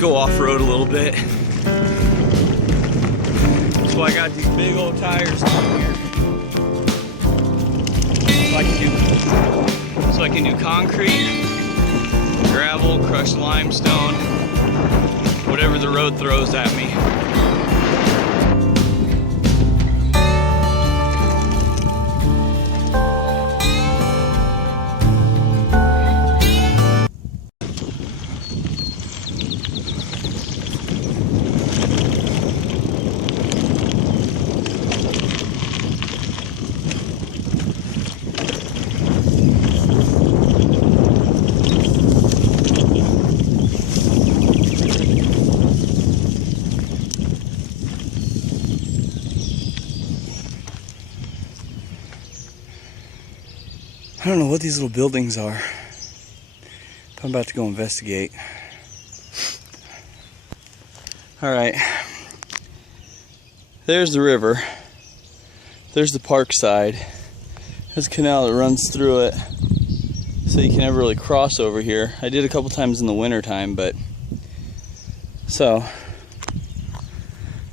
go off-road a little bit. So I got these big old tires on here. So I can do concrete, gravel, crushed limestone, whatever the road throws at me. I don't know what these little buildings are. I'm about to go investigate. Alright. There's the river. There's the park side. There's a canal that runs through it. So you can never really cross over here. I did a couple times in the winter time, but so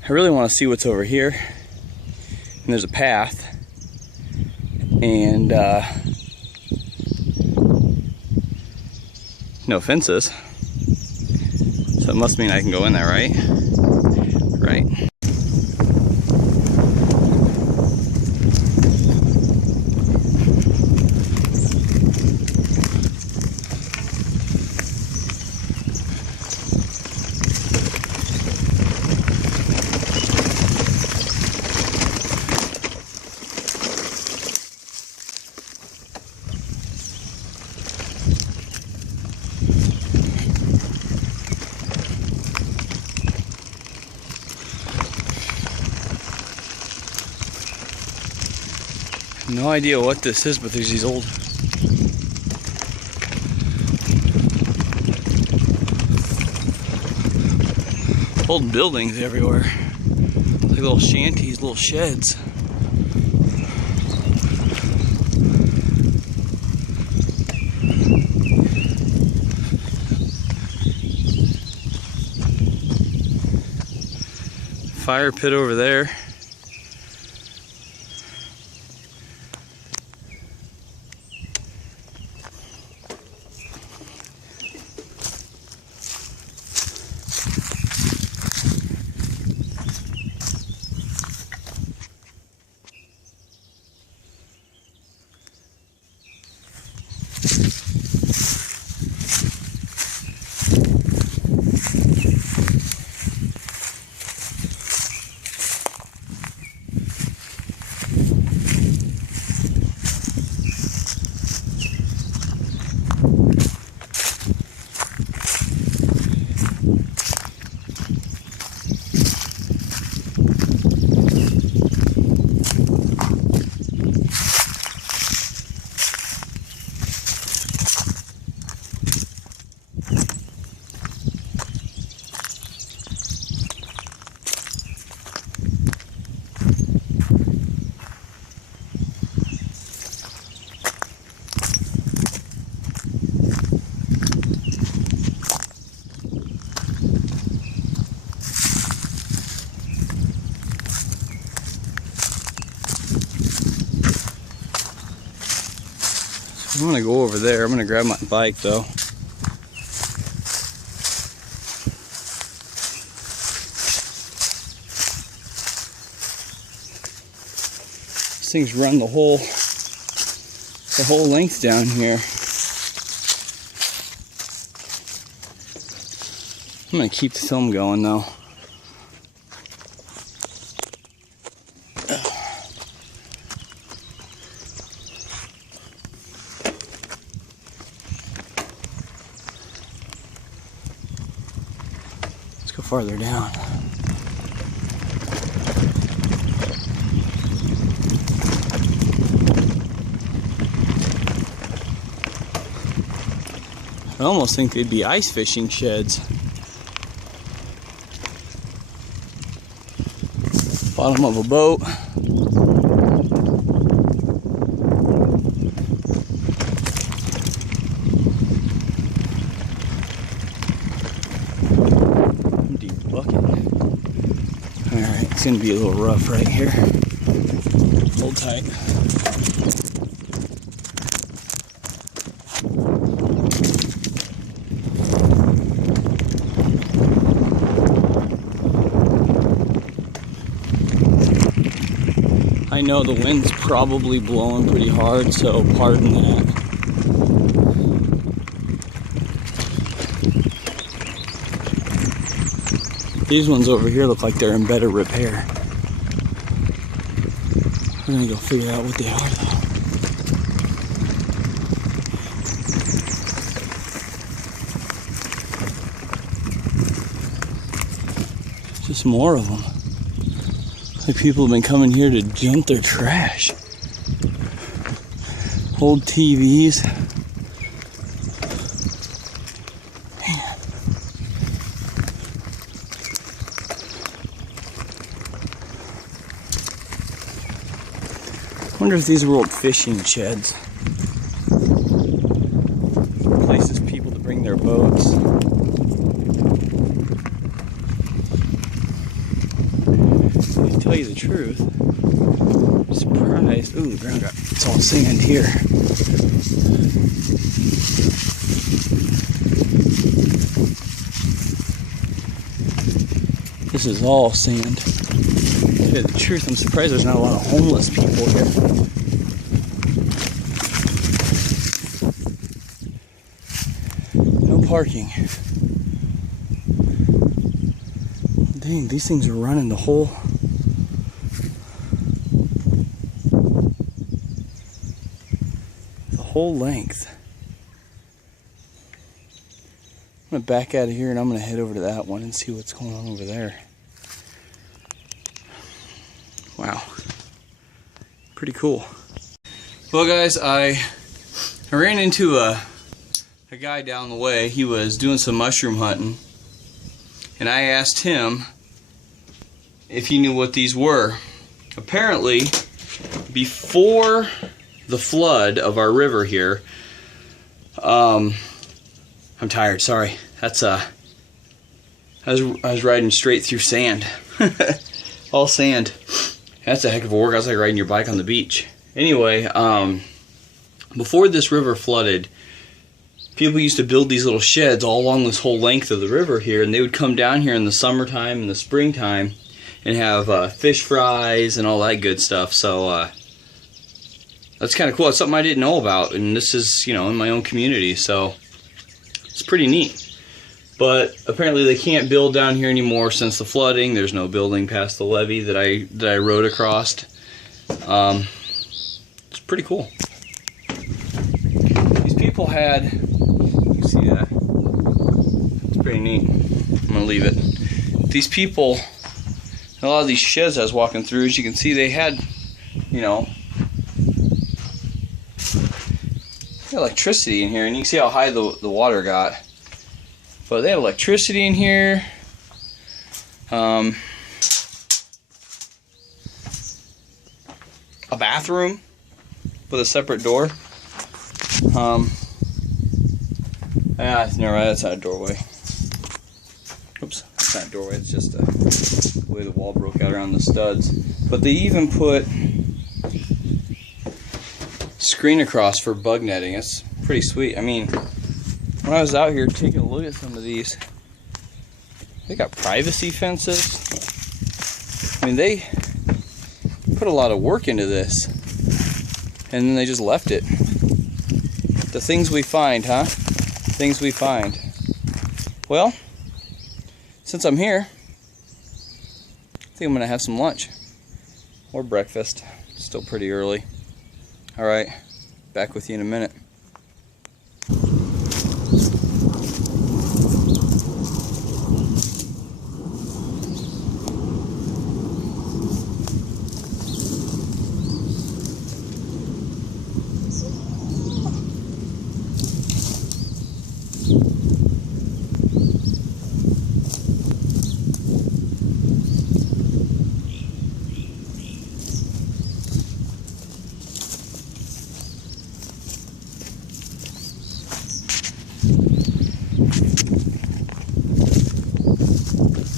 I really want to see what's over here. And there's a path. And no fences, so it must mean I can go in there, right? Right. No idea what this is, but there's these old buildings everywhere. Like little shanties, little sheds. Fire pit over there. I'm gonna go over there. I'm gonna grab my bike though. These things run the whole length down here. I'm gonna keep the film going though. Go farther down. I almost think they'd be ice fishing sheds. Bottom of a boat. gonna be a little rough right here. Hold tight. I know the wind's probably blowing pretty hard, so pardon that. These ones over here look like they're in better repair. We're gonna go figure out what they are though. Just more of them. Like people have been coming here to junk their trash. Old TVs. Man. I wonder if these were old fishing sheds. Places people to bring their boats. To tell you the truth, I'm surprised. Ooh, the ground got, it's all sand here. This is all sand. To tell you the truth, I'm surprised there's not a lot of homeless people here. No parking. Dang, these things are running the whole length. I'm gonna back out of here and I'm gonna head over to that one and see what's going on over there. Wow, pretty cool. Well guys, I ran into a guy down the way. He was doing some mushroom hunting and I asked him if he knew what these were. Apparently, before the flood of our river here, I'm tired, sorry. That's I was riding straight through sand. All sand. That's a heck of a workout. It's like riding your bike on the beach. Anyway, before this river flooded, people used to build these little sheds all along this whole length of the river here, and they would come down here in the summertime and the springtime and have fish fries and all that good stuff. So that's kind of cool. It's something I didn't know about, and this is, you know, in my own community, so it's pretty neat. But apparently they can't build down here anymore since the flooding. There's no building past the levee that I rode across. It's pretty cool. These people had, you see that? It's pretty neat. I'm gonna leave it. These people, a lot of these sheds I was walking through, as you can see, they had, you know, electricity in here, and you can see how high the water got. But they had electricity in here. A bathroom with a separate door. Never mind, that's not a doorway. Oops, that's not a doorway, it's just the way the wall broke out around the studs. But they even put screen across for bug netting. It's pretty sweet. I mean, when I was out here taking a look at some of these, they got privacy fences. I mean, they put a lot of work into this, and then they just left it. The things we find, huh? Things we find. Well, since I'm here, I think I'm gonna have some lunch or breakfast. Still pretty early. All right, back with you in a minute.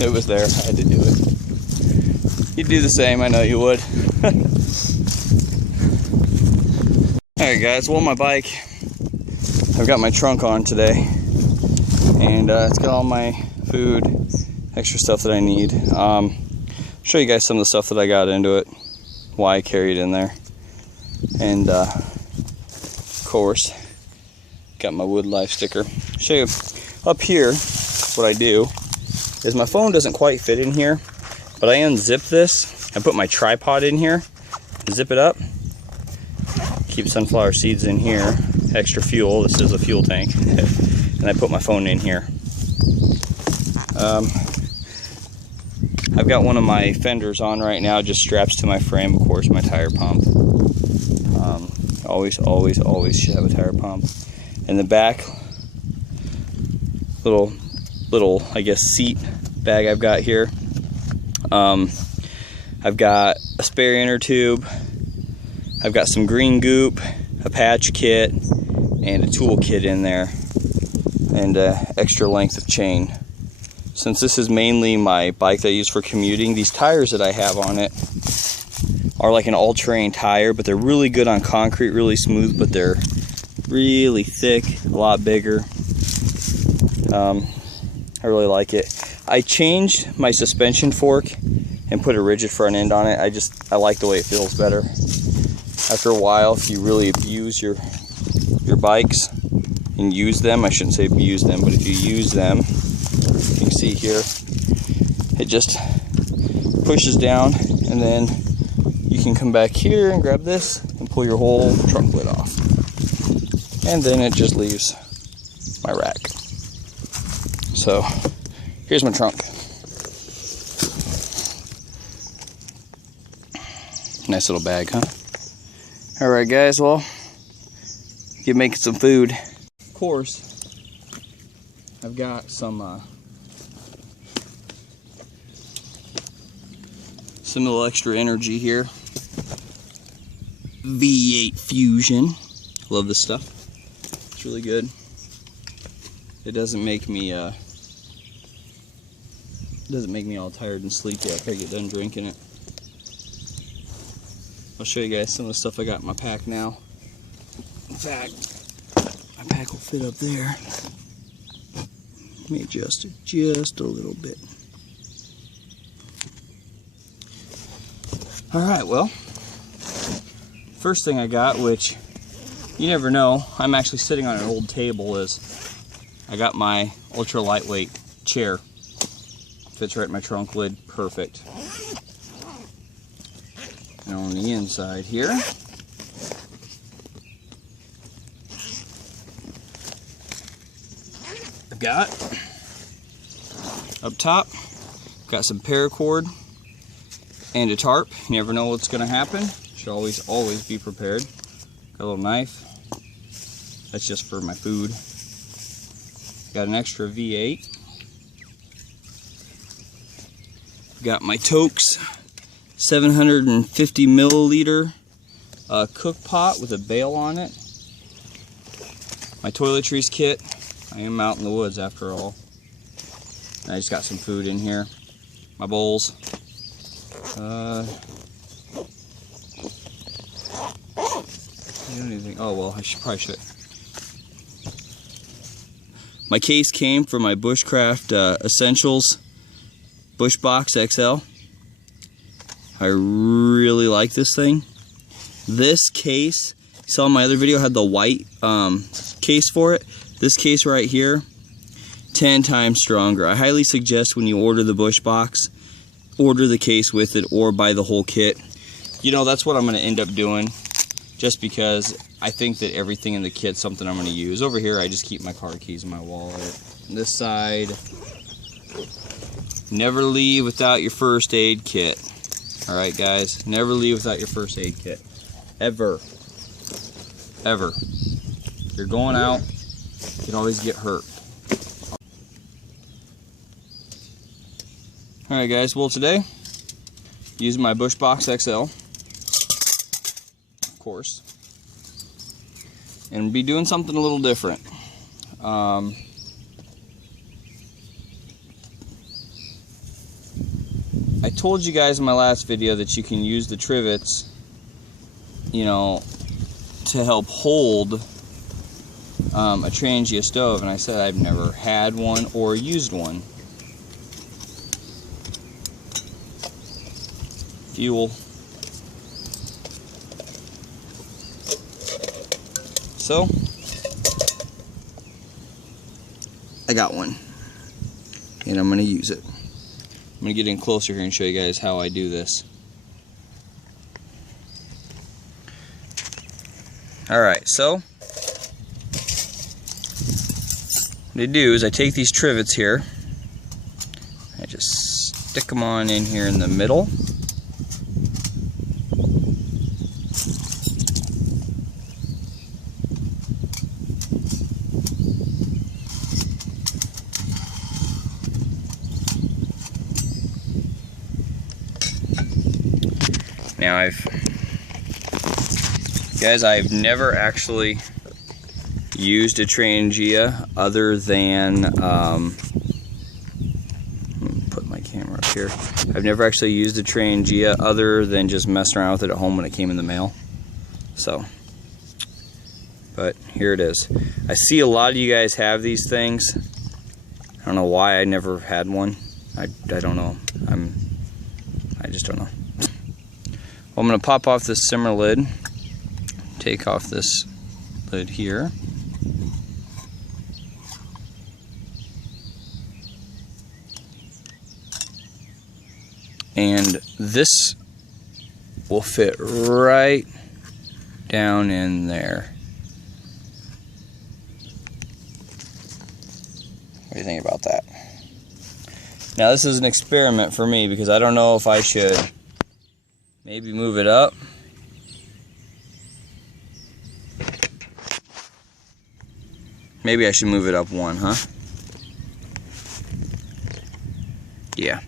It was there. I had to do it. You'd do the same, I know you would. Alright guys, well my bike, I've got my trunk on today, and it's got all my food, extra stuff that I need. Show you guys some of the stuff that I got into it, why I carry it in there, and of course, got my Wood Life sticker. Show you up here, what I do is my phone doesn't quite fit in here, but I unzip this, I put my tripod in here, zip it up, keep sunflower seeds in here, extra fuel, this is a fuel tank, and I put my phone in here. I've got one of my fenders on right now, just straps to my frame, of course, my tire pump. Always should have a tire pump. In the back, little, I guess, seat bag I've got here. I've got a spare inner tube. I've got some green goop, a patch kit, and a tool kit in there, and extra length of chain. Since this is mainly my bike that I use for commuting, these tires that I have on it are like an all-terrain tire, but they're really good on concrete, really smooth, but they're really thick, a lot bigger. I really like it. I changed my suspension fork and put a rigid front end on it. I like the way it feels better. After a while, if you really abuse your bikes and use them, I shouldn't say abuse them, but if you use them, you can see here, it just pushes down, and then you can come back here and grab this and pull your whole trunk lid off. And then it just leaves my rack. So here's my trunk. Nice little bag, huh? Alright guys, well, get making some food. Of course, I've got some little extra energy here. V8 Fusion. Love this stuff. It's really good. It doesn't make me all tired and sleepy after I get done drinking it. I'll show you guys some of the stuff I got in my pack now. In fact, my pack will fit up there. Let me adjust it just a little bit. Alright, well, first thing I got, which you never know, I'm actually sitting on an old table, is I got my ultra lightweight chair. Fits right in my trunk lid, perfect. And on the inside here, I've got, up top, got some paracord and a tarp. You never know what's going to happen. Should always be prepared. Got a little knife. That's just for my food. Got an extra V8. Got my Tokes 750 milliliter cook pot with a bail on it. My toiletries kit. I am out in the woods after all. And I just got some food in here. My bowls. Oh well, I probably should. My case came from my Bushcraft Essentials Bush Box XL. I really like this thing. This case, you saw in my other video, had the white case for it. This case right here, 10 times stronger. I highly suggest when you order the Bush Box, order the case with it or buy the whole kit. You know, that's what I'm going to end up doing, just because I think that everything in the kit's something I'm going to use. Over here, I just keep my car keys in my wallet. This side, never leave without your first aid kit. Alright guys, never leave without your first aid kit. Ever. Ever. If you're going out, you can always get hurt. Alright guys, well today, using my Bush Box XL, of course, and be doing something a little different. I told you guys in my last video that you can use the trivets, you know, to help hold a Trangia stove, and I said I've never had one or used one. Fuel. So I got one, and I'm going to use it. I'm going to get in closer here and show you guys how I do this. Alright, so what I do is I take these trivets here, I just stick them on in here in the middle. Now I've never actually used a Trangia other than, put my camera up here. I've never actually used a Trangia other than just messing around with it at home when it came in the mail. So, but here it is. I see a lot of you guys have these things. I don't know why I never had one. I don't know. I just don't know. Well, I'm going to pop off this simmer lid, take off this lid here, and this will fit right down in there. What do you think about that? Now this is an experiment for me because I don't know if I should maybe move it up. Maybe I should move it up one, huh? Yeah.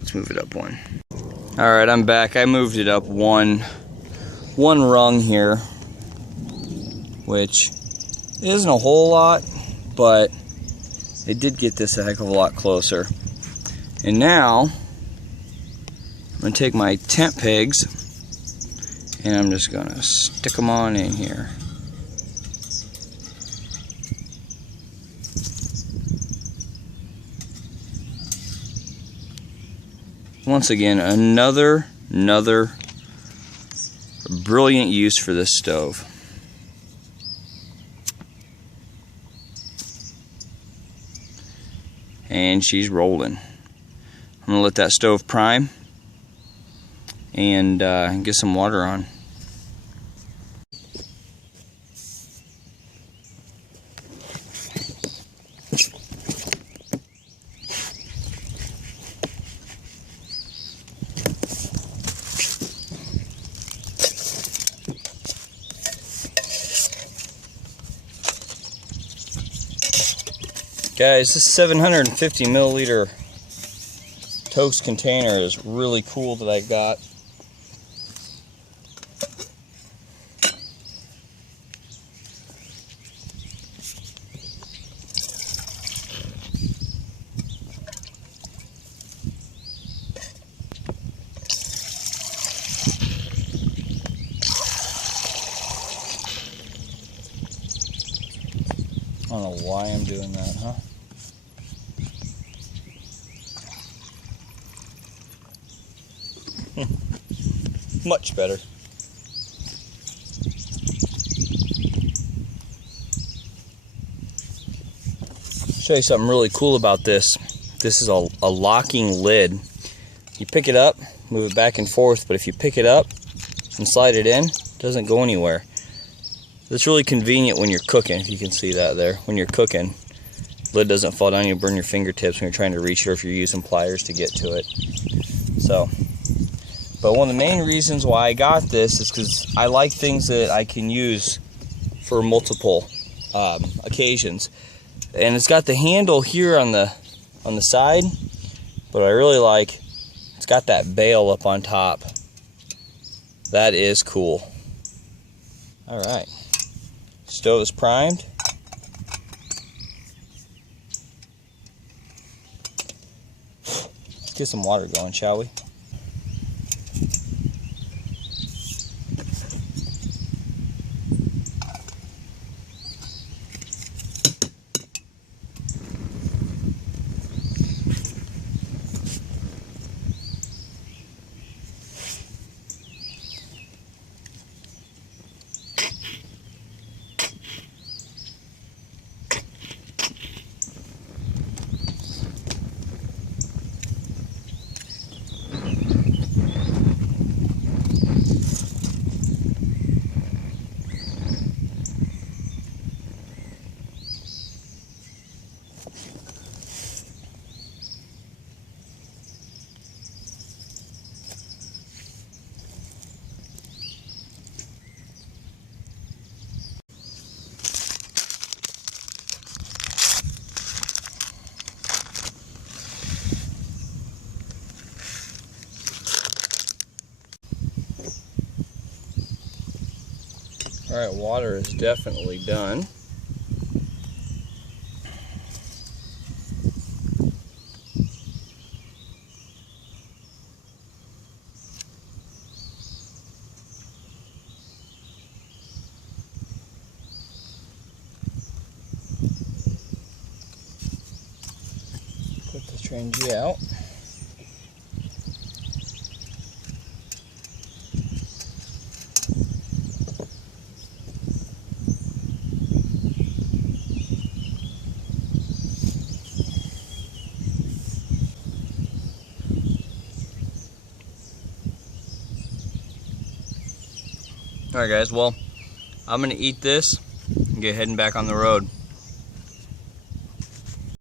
Let's move it up one. Alright, I'm back. I moved it up one rung here, which isn't a whole lot, but it did get this a heck of a lot closer. And now I'm going to take my tent pegs and I'm just going to stick them on in here. Once again, another brilliant use for this stove. And she's rolling. I'm going to let that stove prime and get some water on. Guys, this 750 milliliter toast container is really cool that I got. I don't know why I'm doing that, huh? Much better. Show you something really cool about this. This is a locking lid. You pick it up, move it back and forth, but if you pick it up and slide it in, it doesn't go anywhere. It's really convenient when you're cooking, if you can see that there. When you're cooking, the lid doesn't fall down, you burn your fingertips when you're trying to reach it or if you're using pliers to get to it. So, but one of the main reasons why I got this is because I like things that I can use for multiple occasions. And it's got the handle here on the side, but I really like it's got that bail up on top. That is cool. All right, stove is primed. get some water going, shall we? Alright, water is definitely done. Put the Trangia out. Alright guys, well, I'm going to eat this and get heading back on the road.